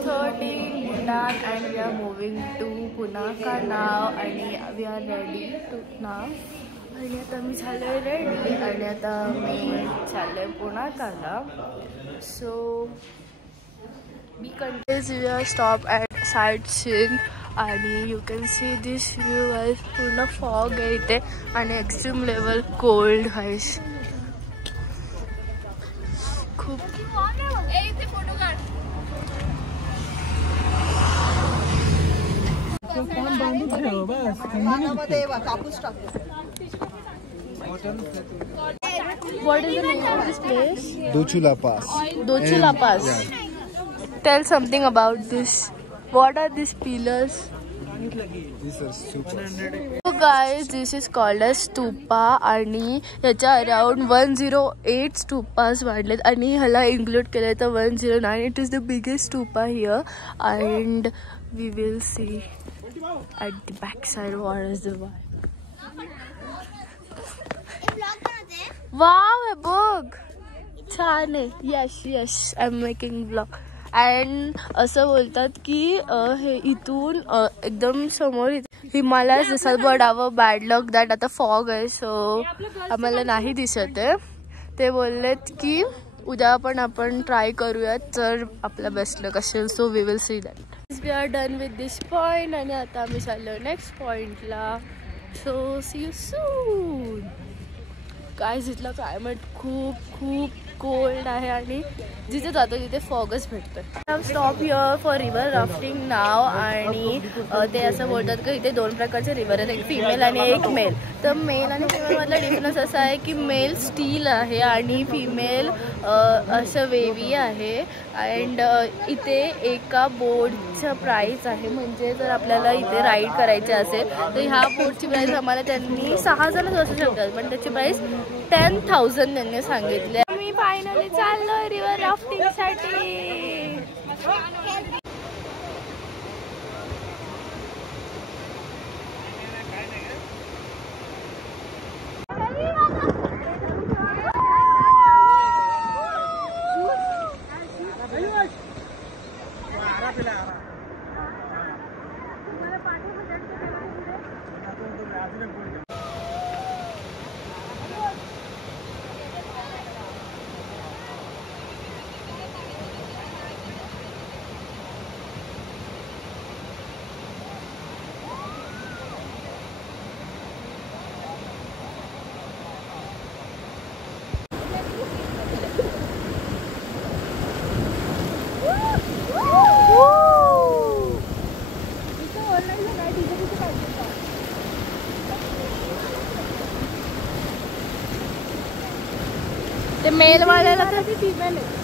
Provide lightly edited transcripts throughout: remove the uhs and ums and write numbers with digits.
6:13 Bhutan and we are moving to Punakha now and we are ready to now. आणि आता मी झाले ready आणि आता मी चालले पुण्याला. So we continue stop at sightseeing आणि you can see this view is पूर्ण fog आहे इथे आणि extreme level cold guys. खूप इथे फोटो काढ. What is the name of this place? Dochula Pass. Dochula Pass. Yeah. Tell something about this. What are these pillars? These are stupas. So guys, this is called as stupa आणि याच्या around 108 stupas वाढलेत आणि ह्याला include केलं तर 109. It is the biggest stupa here and we will see at the back side what is the vibe. Wow, a book. छान आहे. Yes, I'm making vlog. And असं बोलतात की हे इथून एकदम समोर हिमालय दिसत but our bad luck that आता फॉग आहे सो आम्हाला नाही दिसत आहे. ते बोललेत की उद्या पण आपण ट्राय करूयात जर आपला बेस्ट लक असेल so we will see that. We are done with this point आणि आता आम्ही चाललो नेक्स्ट पॉईंटला. So see you soon. Guys इथलं क्लायमेट खूप कोल्ड आहे आणि जिथे जातो तिथे फॉगच भेटतं. Stop here for river rafting नाव आणि ते असं बोलतात की इथे 2 प्रकारचे रिव्हर आहेत, एक फिमेल आणि एक मेल. तर मेल आणि फिमेलमधला डिफरन्स असा आहे की मेल स्टील आहे आणि फिमेल असं वेवी आहे. अँड इथे एका बोटचं प्राईस आहे म्हणजे जर आपल्याला इथे राईड करायचे असेल तर ह्या बोटची प्राईस आम्हाला त्यांनी 6 जणच असू शकतात पण त्याची प्राईस 10,000 त्यांनी सांगितले. मी फायनली चाललो रिव्हर राफ्टिंग साठी. ते मेल वाल्याला तर ती फिमेल आहे.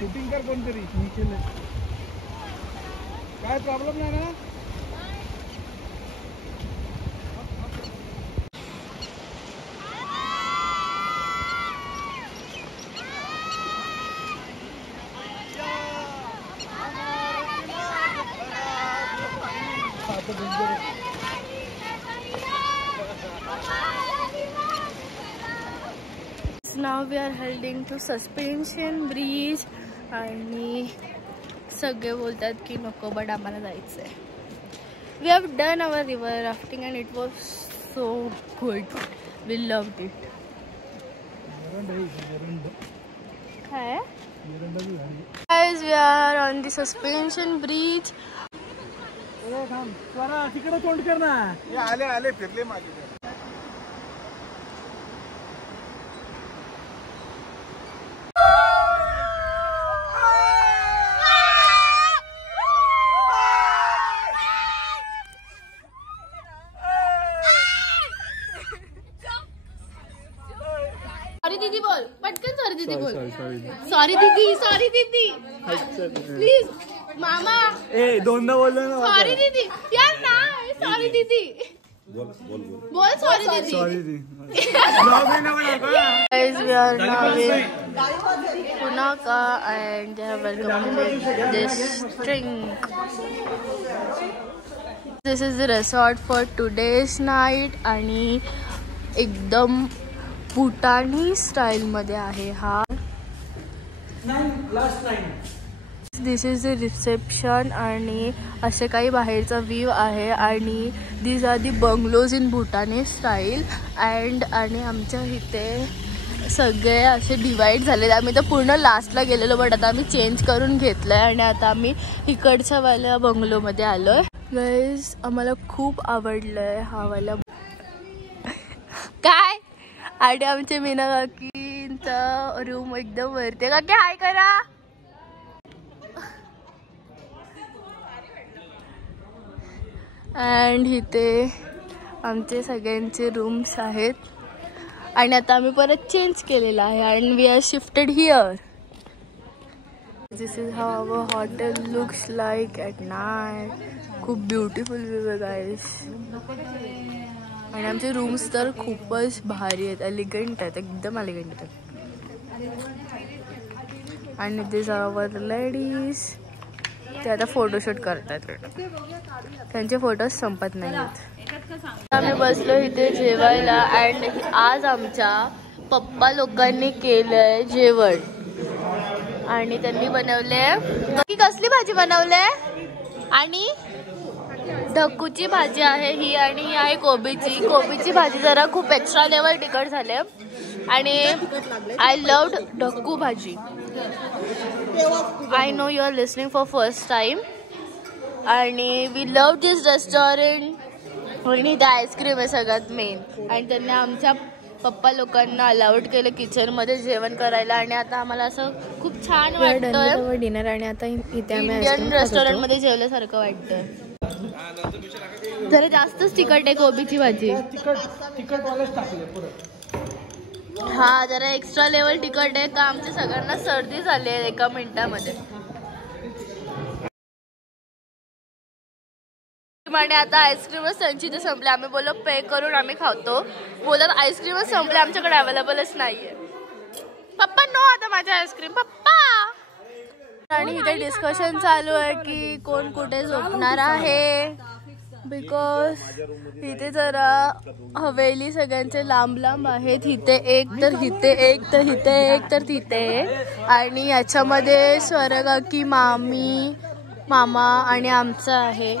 शूटिंग कर कोणतरी काय प्रॉब्लेम नाही ना. Now we are heading to Suspension Bridge आणि सगळे बोलतात की नको बट आम्हाला जायचं आहे. We have done our river rafting and it was so good. We loved it. काय? Guys, we are on the Suspension Bridge. तिकडे तोंड कर ना. आले फिरले मागे. सॉरी दीदी बोल पटकन. सॉरी दीदी बोल. सॉरी दीदी प्लीज. मामा ए दोनदा बोललो ना. सॉरी दीदी यार नाही. सॉरी दीदी बोल. सॉरी दीदी. Guys, we are now in Punakha and they have welcomed this drink. This is the resort for today's night आणि एकदम भूटानी स्टाईलमध्ये आहे हा. दिस इज द रिसेप्शन आणि असे काही बाहेरचा व्ह्यू आहे आणि these are the bungalows in Bhutani style and आणि आमच्या इथे सगळे असे डिवाइड झाले. आम्ही तर पूर्ण लास्टला गेलेलो बट आता आम्ही चेंज करून घेतलं आहे आणि आता आम्ही इकडच्या वाल्या बंगलोमध्ये आलो आहे. गाईज आम्हाला खूप आवडलं आहे हा वाला काय. आणि आमच्या मीना काकींचा रूम एकदम वरते. काकी हाय करा. अँड इथे आमचे सगळ्यांचे रूम्स आहेत आणि आता आम्ही परत चेंज केलेला आहे and we are shifted here. This is how our hotel looks like at night. खूप ब्युटिफुल व्ह्यू आहे गाईस आणि आमचे रूम्स तर खूपच भारी आहेत. एलिगंट आहेत, एकदम एलिगंट आहेत. आणि दिस आर आवर लेडीज. ते आता फोटोशूट करतात. त्यांचे फोटोज संपत नाही आहेत. आम्ही बसलो इथे जेवायला अँड आज आमच्या पप्पा लोकांनी केलंय जेवण आणि त्यांनी बनवले की कसली भाजी बनवले आणि ढक्कूची भाजी आहे ही आणि ही आहे कोबीची भाजी. जरा खूप एक्स्ट्रा लेवल तिखट झाले आणि आय लव्ड ढक्कू भाजी. I know you are listening for first time आणि वी लव दिस रेस्टॉरंट आणि इथे आईस्क्रीम आहे सगळ्यात मेन आणि त्यांनी आमच्या पप्पा लोकांना अलाउड केलं किचनमध्ये जेवण करायला आणि आता आम्हाला असं खूप छान वाटतंय डिनर आणि आता इथे इंडियन रेस्टॉरंटमध्ये जेवल्यासारखं वाटतंय. जरा जास्तच तिखट आहे कोबीची भाजी. हा जरा एक्स्ट्रा लेवल तिखट आहे का आमच्या सगळ्यांना सर्दी झाली आहे एका मिनिटामध्ये. आणि आता आईस्क्रीमच त्यांची ते संपले. आम्ही बोललो पे करून आम्ही खातो. बोलत आईस्क्रीमच संपले आमच्याकडे अवेलेबलच नाहीये. पप्पा नो आता माझ्या आईस्क्रीम पप्पा. आणि इथे डिस्कशन चालू आहे की कोण कुठे झोपणार आहे बिकॉज इथे जरा हवेली सगळ्यांचे लांब लांब आहेत. इथे एक तर इथे एक तर इथे एक तर तिथे आणि याच्यामध्ये स्वरकाकी मामी मामा आणि आमचा आहे.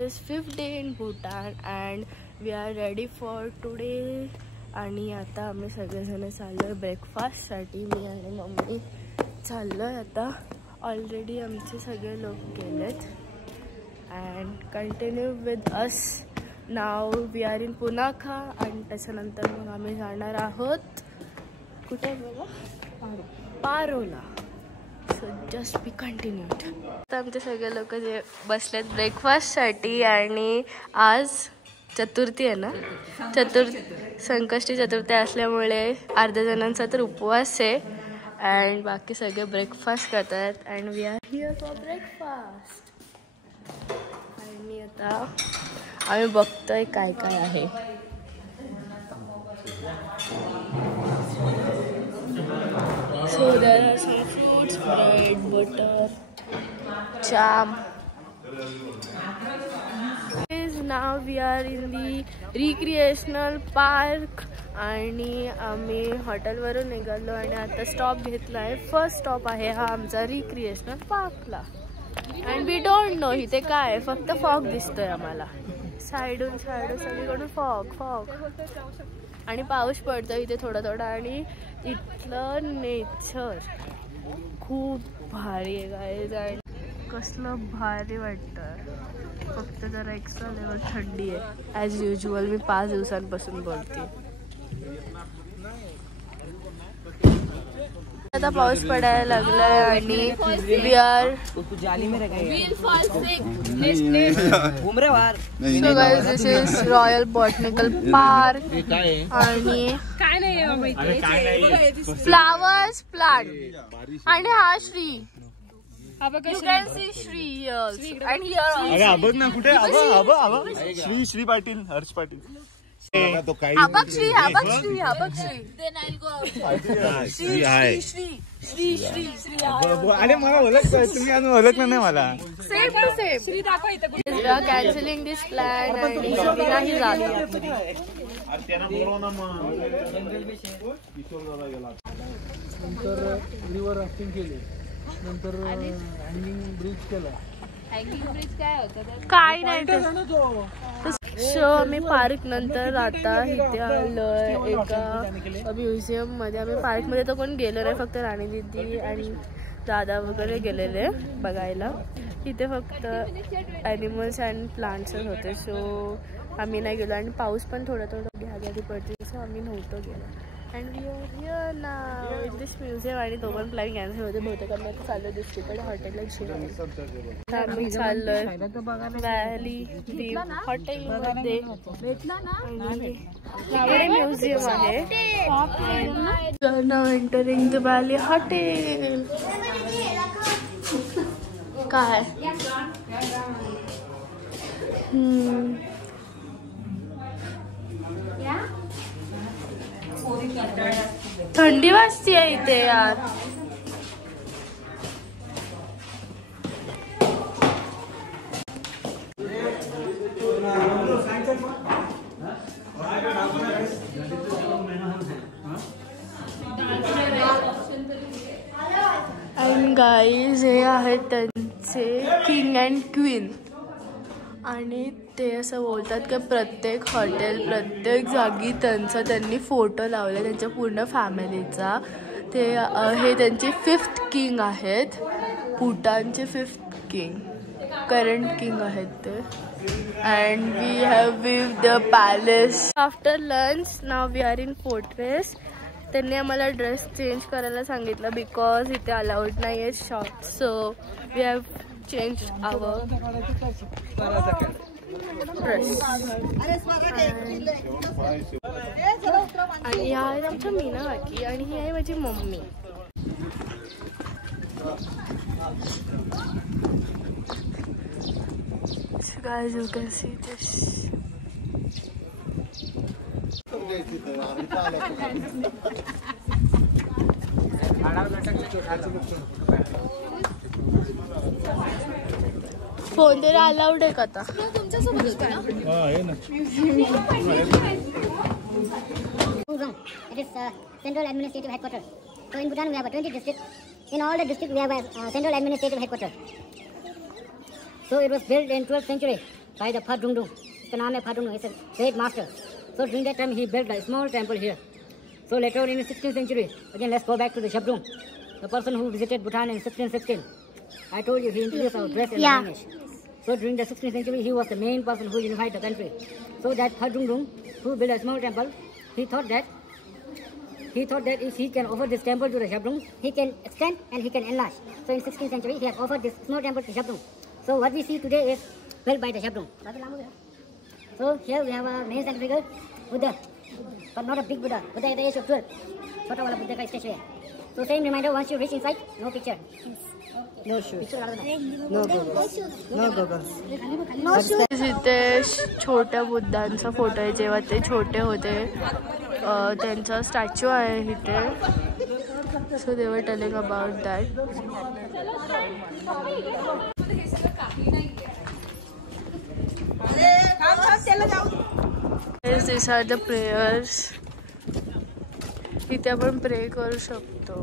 This 5th day in Bhutan and we are ready for today. आणि आता आम्ही सगळेजण चाललोय ब्रेकफास्टसाठी. मी आणि मम्मी चाललोय आता. ऑलरेडी आमचे सगळे लोक गेलेत and continue with us. Now we are in Punakha आणि त्याच्यानंतर मग आम्ही जाणार आहोत कुठे बघा पारोला. So just be continued. आता आमचे सगळे लोक जे बसलेत ब्रेकफास्टसाठी आणि आज चतुर्थी आहे ना. संकष्टी चतुर्थी असल्यामुळे अर्ध्या जणांचा तर उपवास आहे अँड बाकी सगळे ब्रेकफास्ट करतात and we are here for breakfast. आणि आता आम्ही बघतोय काय काय आहे. So there are some fruits, bread, butter, jam. Now we are in the recreational park आणि आम्ही हॉटेलवरून निघालो आणि आता स्टॉप घेतला आहे. फर्स्ट स्टॉप आहे हा आमचा रिक्रिएशनल पार्कला अँड वी डोंट नो इथे काय फक्त फॉग दिसतोय आम्हाला. साईडून सगळीकडून फॉग आणि पाऊस पडतो इथे थोडा थोडा आणि इथलं नेचर खूप भारी आहे गाईज आणि कसलं भारी वाटतं. फक्त जरा एक्स्ट्रा लेवल थंडी आहे ॲज युजल. मी 5 दिवसांपासून बोलते. आता पाऊस पडायला लागलाय आणि we are so guys this is royal botanical park आणि फ्लावर्स प्लांट आणि हा Shri. You can see Shri here and here also. बघ ना कुठे श्री पाटील हर्ष पाटील. तो काही Habakshri. Then I'll go out. Shri आहे. Shri. अरे मला ओळखतोय तुम्ही, अजून ओळखलं नाही मला. Same to same. We are cancelling this plan and we नाही जात. नंतर रिव्हर राफ्टिंग केली, नंतर हँगिंग ब्रिज केला. काय नाही. सो आम्ही पार्क नंतर आता इथे आलोय एका म्युझियम मध्ये. आम्ही पार्क मध्ये तर कोण गेलो नाही, फक्त राणी दीदी आणि दादा वगैरे गेलेले बघायला. इथे फक्त ॲनिमल्स अँड प्लांट्सच होते, सो आम्ही नाही गेलो. आणि पाऊस पण थोडा घ्यायला पडते, सो आम्ही नव्हतो गेलो. And we are here now in this museum. आणि तो पण प्लॅन कॅन्सल होते बहुतेक. आम्ही आता चाललो दुसरीकडे हॉटेलला जेवायला. आम्ही चाललोय व्हॅली व्ह्यू हॉटेलमध्ये. आणि म्युझियम आहे. Now entering the valley hotel. काय थंडी वाजती आहे इथे यार. आणि गाईज हे आहेत त्यांचे किंग अँड क्वीन. आणि ते असं बोलतात की प्रत्येक हॉटेल प्रत्येक जागी त्यांनी फोटो लावला त्यांच्या पूर्ण फॅमिलीचा. ते हे त्यांचे 5th किंग आहेत, भूटानचे 5th किंग, करंट किंग आहेत ते. And we have view the palace. After lunch now we are in fortress. त्यांनी आम्हाला ड्रेस चेंज करायला सांगितलं बिकॉज इथे अलाउड नाही आहे short. So we have change our dress. आणि ह्या आहेत आमच्या मीना काकी आणि ही आहे माझी mummy. Guys, you can see this. Phone तेरा अलाउड आहे का आता? तुमच्यासोबत होतं ना? आहे ना. It is central administrative headquarters. So in Bhutan we have 20 districts. In all the districts we have a central administrative headquarters. So it was built in 12th century by the Phra Dung Dung. His name is Phra Dung Dung. He's a great master. So during that time he built a small temple here. So later on in the 16th century, again let's go back to the Shabdung, the person who visited Bhutan in 1616. I told you he introduced our dress and language. So during the 16th century he was the main person who unified the country. So that Phra Dung Dung, who built a small temple, he thought that if he can offer this temple to the Shabdung, he can extend and he can enlarge. So in 16th century he has offered this small temple to Shabdung. So what we see today is built by the Shabdung. So here we have a main center figure, Buddha, but not a big Buddha. Buddha at the age of 12. Chota wala Buddha ka statue hai. So same reminder, once you reach inside, no picture. No shoes. No goggles. No goggles. No shoes. इथे छोट्या बुद्धांचा photo आहे. जेव्हा ते छोटे होते त्यांचा statue आहे इथे. So they were telling about that. These are the prayers. इथे आपण प्रे करू शकतो.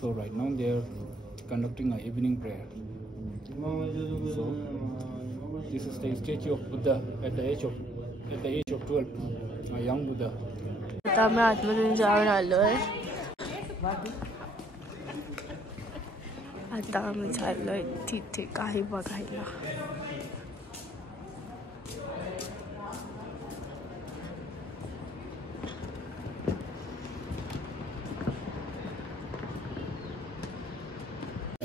So right now they are conducting an evening prayer. So this is the statue of Buddha at the age of 12, a young Buddha. आता आम्ही आतमधून जाऊन आलोय. आता आम्ही चाललोय तिथे काही बघायला.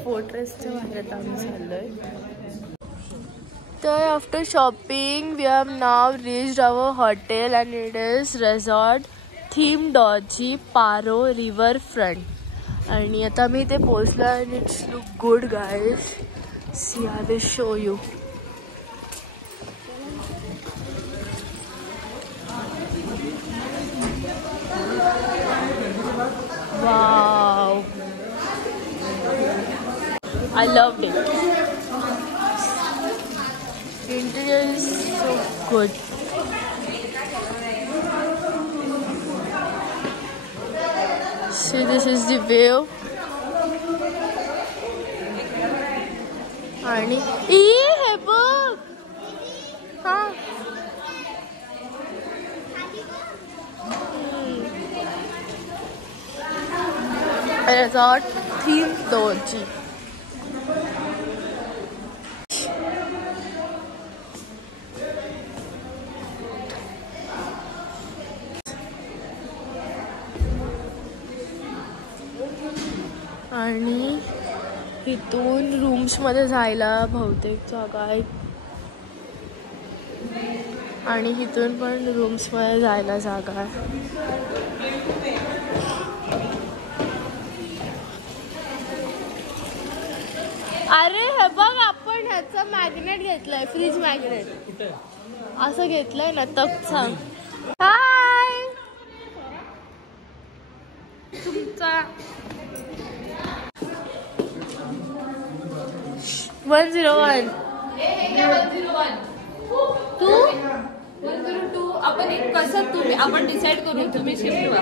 फोर्ट्रेसच्या बाहेर आता आम्ही चाललोय. तर after shopping we have now reached our hotel and it is resort theme डॉजी पारो रिव्हर फ्रंट. आणि आता मी इथे पोहोचलो आणि it's look good guys. See I will show you. Wow, I loved it. Interior is so good. See, this is the view. आणि हे बघ. हा resort theme doji. आणि इथून रूम्स मध्ये जायला बहुतेक जागा आहे आणि इथून पण रूम्स मध्ये जायला जागा आहे. अरे हे बघ, आपण ह्याचा मॅग्नेट घेतलाय, फ्रीज मॅग्नेट असं घेतलंय ना. तप सांग. हाय, तुमचा 101 तू 102. आपण एक कसं तुम्ही आपण डिसाईड करू. तुम्ही शिफ्ट व्हा.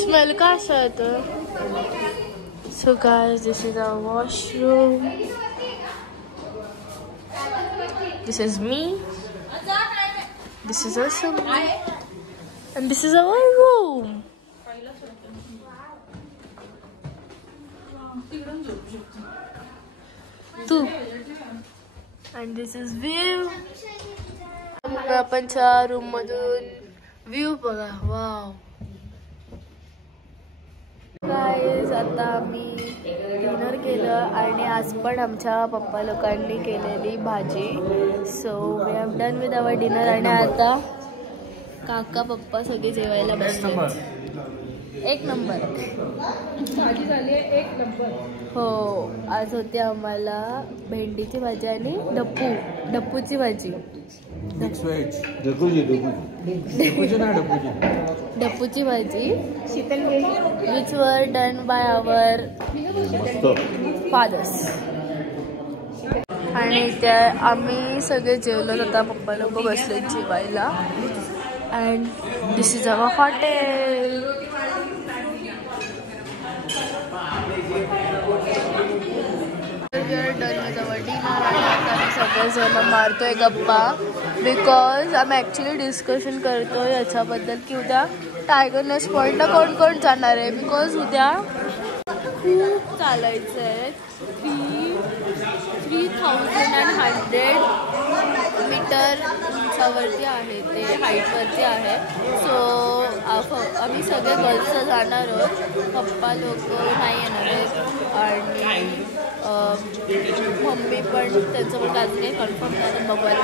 स्मेल का असा येतो. So guys, this is our washroom. This is me. This is also me. And this is our room. Two. And this is view. आपणच्या रूम मधून व्ह्यू बघा. वाव गाईज, आता आम्ही डिनर केलं आणि आज पण आमच्या पप्पा लोकांनी केलेली भाजी. So we have done with our dinner. आणि आता काका पप्पा सगळे जेवायला बसले. एक नंबर भाजी झाली आहे. एक नंबर. हो, आज होती आम्हाला भेंडीची भाजी आणि डप्पूची भाजी. डप्पूची भाजी which were done by our fathers. आणि त्या आम्ही सगळे जेवलो. आता पप्पा लोक बसले जेवायला. And this is our hotel. सगळेजण मारतोय गप्पा बिकॉज आम्ही ॲक्च्युली डिस्कशन करतोय याच्याबद्दल की उद्या टायगर नेस्ट पॉईंटला कोण कोण जाणार आहे. बिकॉज उद्या खूप चालायचं आहे. 3100 मीटर उंचावरती आहे ते, हाईटवरती आहे. सो आम्ही सगळे गर्ल्स जाणार आहोत. पप्पा लोक नाही येणार आहेत आणि मम्मी पण, त्यांचं पण अजून काही कन्फर्म नाही. बघायला